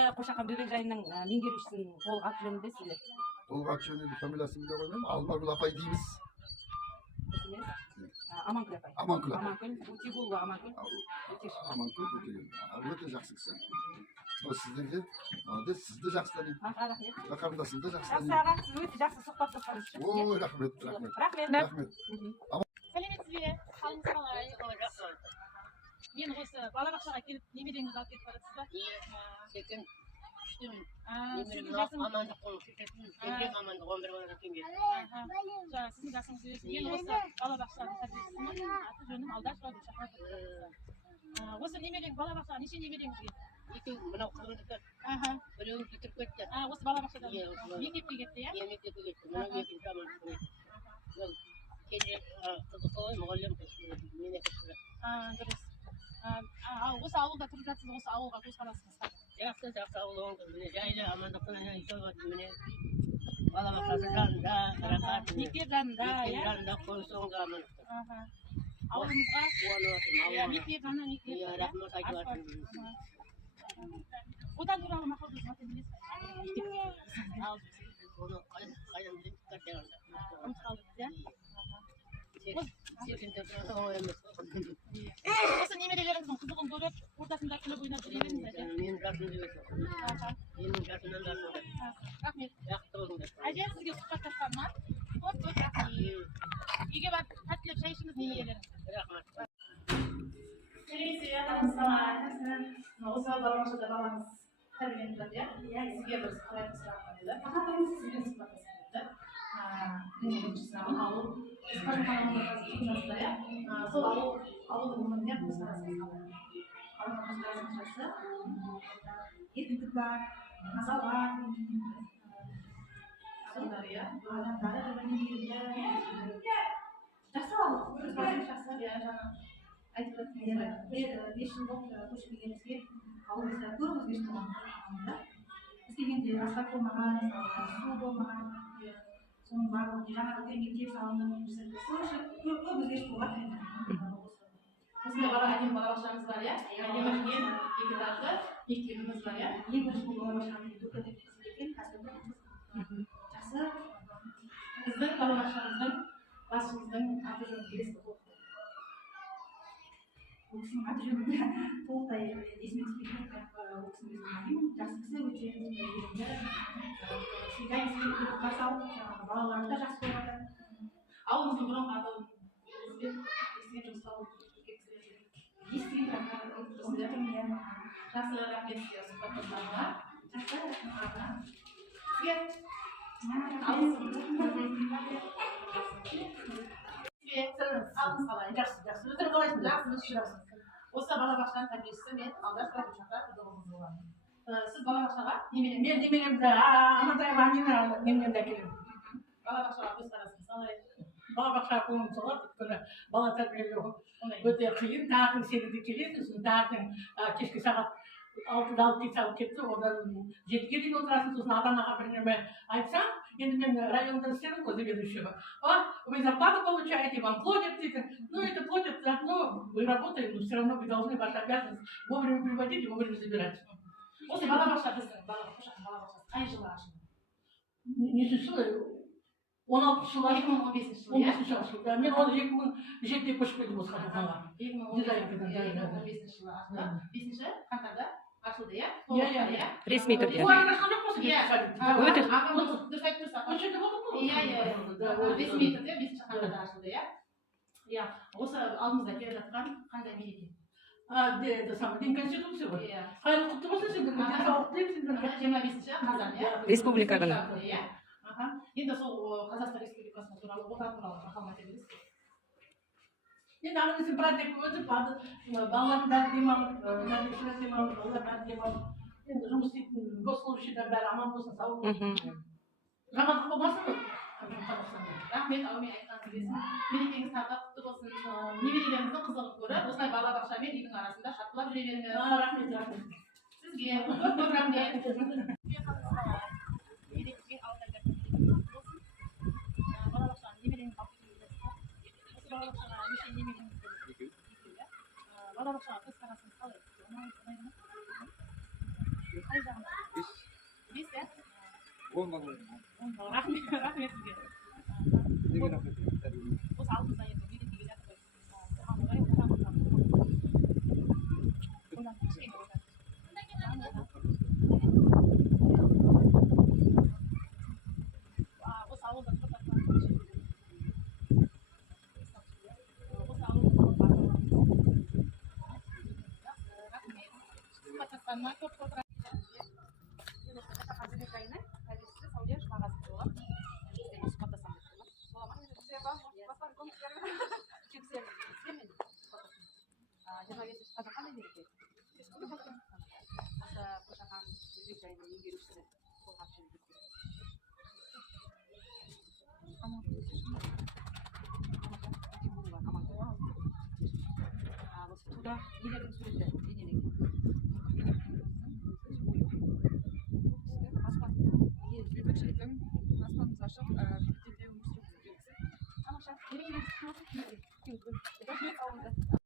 Қошақан бөбекжайының меңгерушісінің толық аты жөнін білесіз бе? Толық аты жөнін фамилиясын біле қоймаймын. Алмагүл апай дейміз. Аманкүл апай. Аманкүл апай. Аманкүл Өтегулова Аманкүл. Аманкүл Өтегулова. Өте жақсы кісі. Сіздерге молодец, сізді жақсы танимын. Рахмет. Қарындасымды жақсы Жақсы танимын. аға, сіз өте жақсы сұхбаттасқаныңыз үшін. Ой, рахмет, рахмет. Рахмет. Сәлеметсіз бе? Қалыңыз қалай? Мен осы балабақшаға келіп немереңізді алып кетіп барасыз ба? Секен үштімін. Сіздің жасыңыз Амандық қолын кететін. Емрем амандық 11 балаға келген. Сіздің жасыңыз өсіп. Мен осы балабақшаның тәрбиешісімін. Аты жөнім Алдашева деп шақырып. Осы немерең балабақшаға неше немереңіз келді? Екеуі мынау қызылдікі. Біреуін кетіп кетті. Осы балабақшадан мектепке кетті, иә? Мектепке кетті. Мынау екінші амандық қолын. Келе қызық қой, мұғалім мен екінші. Дұрыс. Осы ауылда тұрып жатсыз, осы ауылға көзқарасыңыз қандай? Жақсы ауыл оңды. Міне жайлы амандықпен үйде міне балабақшасы жанында, рахат. Мектеп жанында, иә? Мектеп жанында қой соңғы амандық. Ауылымызға қуанып отырмын. мектеп жана мектеп. Иә, рахмет айтып жатырмын. Одан туралы мақалды смотреть білесіз? Оны қайдан білейін? Картеганда. Ұмытқалдыңыз, иә? Осы немерелеріңіздің қызығын көріп, ортасында күліп ойнап жүре беріңіз, әже? Менің жасымды өтіп. Менің жасымнан да соңғы. Рахмет. Жақсы болыңдар. Әже, сізге сұхбаттасқаныма көп рахмет. Үйге барып тәттілеп шай ішіңіз немерелеріңіз. Рахмет. Сәлеметсіз бе, атаңыз қалай? Осы балабақшада балаңыз тәрбиеленіп жатыр, иә? Иә, сізге бір сұрайтын сұрағым бар еді. Атаңыз сізбен сұхбаттасқым келді. Мен бірінші сұрағым ауыл. Сіз қажымханамызда қазір тұрып жатсыздар, иә? Сол ауылдың өміріне көзқарасыңыз қалай? Ауылға көзқарасыңыз жақсы? Еркіндік бар, назар бар, сондай, иә? Адамдары да мейірімді. Жақсы ауыл, көзқарасыңыз жақсы, иә, жаңа айтып жатырмын. 5 жыл болды көшіп келгенімізге ауылымызда көп өзгеріс болған. Біз келгенде асфальт болмаған, су болмаған, соның барлығы жаңа мектеп салынып көп өзгеріс болған. Осындай әдемі балабақшамыз бар, иә? Әдемі екі этажды мектебіміз бар, иә? Ең бірінші бұл балабақшаның өкілі екен, қазір жақсы. Біздің балабақшамыздың басшымыздың аты жөнін білесіз бе? Ол кісінің аты жөнін толықтай есіме түспейтін, ол кісінің өзін жақсы кісі, өте ерінді. Всегда есіме қарсы алып, балаларды да жақсы көреді. Ауылымыздың бұрынғы атауын естіген жұмысқа естіген жақсы рахмет сізге сұхбаттасқаныңызға. Жақсы рахмет. Қалыңыз қалай? Жақсы. Өздері қалайсыз? Жақсы. Осы балабақшаның тәрбиешісі мен Алдашева деп шақырып қызығымыз болады. Сіз балабақшаға Мен немеремді Амантайға немеремді әкелемін. балабақшаға көзқарасыңыз қалай? Балабақшаға көңілім солады, өйткені бала тәрбиелеу өте қиын. Таңертең 7-де келесіз, сосын таңертең кешкі сағат 6-да алып кетсе алып кетті, одан 7-ге дейін отырасың, сосын ата-анаға бірдеме айтсам, енді мен районда істедім ғой, заведующего. Вы зарплату получаете, вам платят, ну это платят за одно, вы работаете, но все равно вы должны вашу обязанность вовремя приводить и вовремя забирать. Осы балабақша біздің балабақшасы қай жылы ашылды? Нешінші жылы? 16 жылы ашылды. 2015 жылы, иә? 15 ашылды. Мен оны 2007-де көшіп келдім осы қадырханға. 2015 жылы ашылды. 5 қаңтарда ашылды, иә? Иә. Ресми түрде. Өте. Дұрыс айтып тұрсыз. Иә. Ресми түрде 5 қаңтарда ашылды, иә? Иә. Осы алдымызда келе жатқан қандай мереке? Это самый день Конституции ғой. Қайырлы құтты болсын сендерге. Денсаулық тілеймін сендерге. 25 қазан, иә? Республика күні. Енді сол Қазақстан Республикасының туралы отан туралы мақал айта бересіз. Енді ана кезде праздник өтіп, балалардың бәрі демалып, нәрестелер демалып, олар бәрі демалып. Енді жұмыс істейтін госслужащийлер бәрі аман болсын, сау болсын. Жамандық болмасын. Рахмет, әумин айтқаныңыз келсін. Мерекеңіз тағы құтты болсын. Немерелеріңіздің қызығын көріп, осылай балабақша мен үйдің арасында шаттап жүре беріңіз. Рахмет. Сізге көп рахмет. Балабақшаға көзқарасыңыз қалай? Қай жағынан? 10 бала. Рахмет сізге. Неге рахмет? Осы алдыңызда енді билет деген жатыр осы ауылда сұхбаттасқаныма көп көп рахмет. Мен осы қазіргі айына әдісі Саудия шағасы болған. Сұхбаттасам деп тұрмын. Бола ма? Жиырма бесінші қазан қандай мереке? Осы қошақан еңбек жайының меңгерушісі болған жөнінде. Осы туда нелердің суреті бейнеленген? Аспан. Бейбітшіліктің, аспанымыз ашық, бейбітте өмір сүру белгісі. Тамаша. Мерекелеріңіз құтты болсын. Рахмет ауылда.